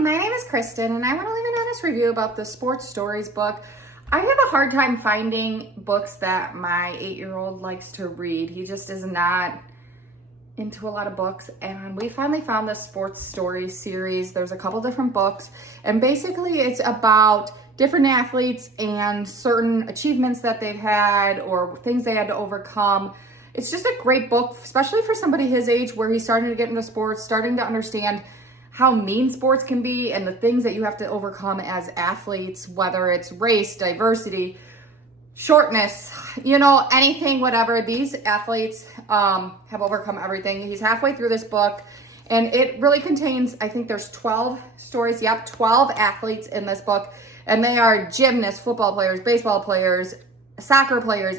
my name is Kristen, and I want to leave an honest review about the Sports Stories book. I have a hard time finding books that my 8-year-old likes to read. He just is not into a lot of books, and we finally found this Sports Stories series. There's a couple different books, and basically it's about different athletes and certain achievements that they've had or things they had to overcome. It's just a great book, especially for somebody his age where he's starting to get into sports, starting to understand how mean sports can be and the things that you have to overcome as athletes, whether it's race, diversity, shortness, anything, whatever. These athletes have overcome everything. He's halfway through this book, and it really contains, I think there's 12 stories. Yep, 12 athletes in this book, and they are gymnasts, football players, baseball players, soccer players,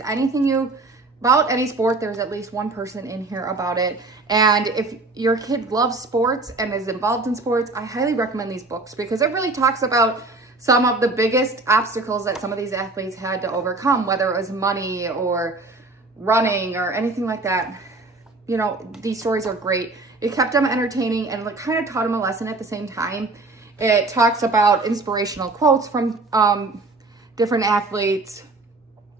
about any sport, there's at least one person in here about it. And if your kid loves sports and is involved in sports, I highly recommend these books because it really talks about some of the biggest obstacles that some of these athletes had to overcome, whether it was money or running or anything like that. These stories are great. It kept them entertaining and it kind of taught them a lesson at the same time. It talks about inspirational quotes from different athletes,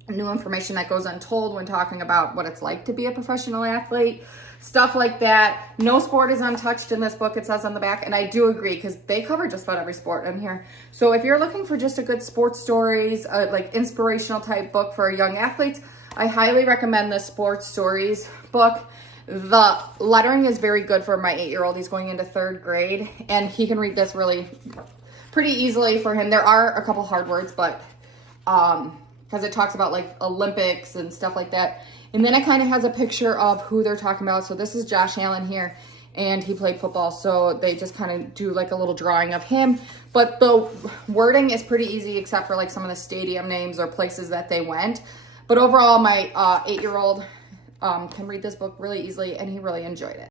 new information that goes untold when talking about what it's like to be a professional athlete, stuff like that. No sport is untouched in this book, it says on the back, and I do agree because they cover just about every sport in here. So if you're looking for just a good sports stories, like inspirational type book for young athletes, I highly recommend this Sports Stories book. The lettering is very good for my 8-year-old. He's going into 3rd grade, and he can read this pretty easily for him. There are a couple hard words, but because it talks about like Olympics and stuff like that. And then it kind of has a picture of who they're talking about. So this is Josh Allen here, and he played football. So they just kind of do like a little drawing of him. But the wording is pretty easy except for like some of the stadium names or places that they went. But overall, my 8-year-old can read this book really easily, and he really enjoyed it.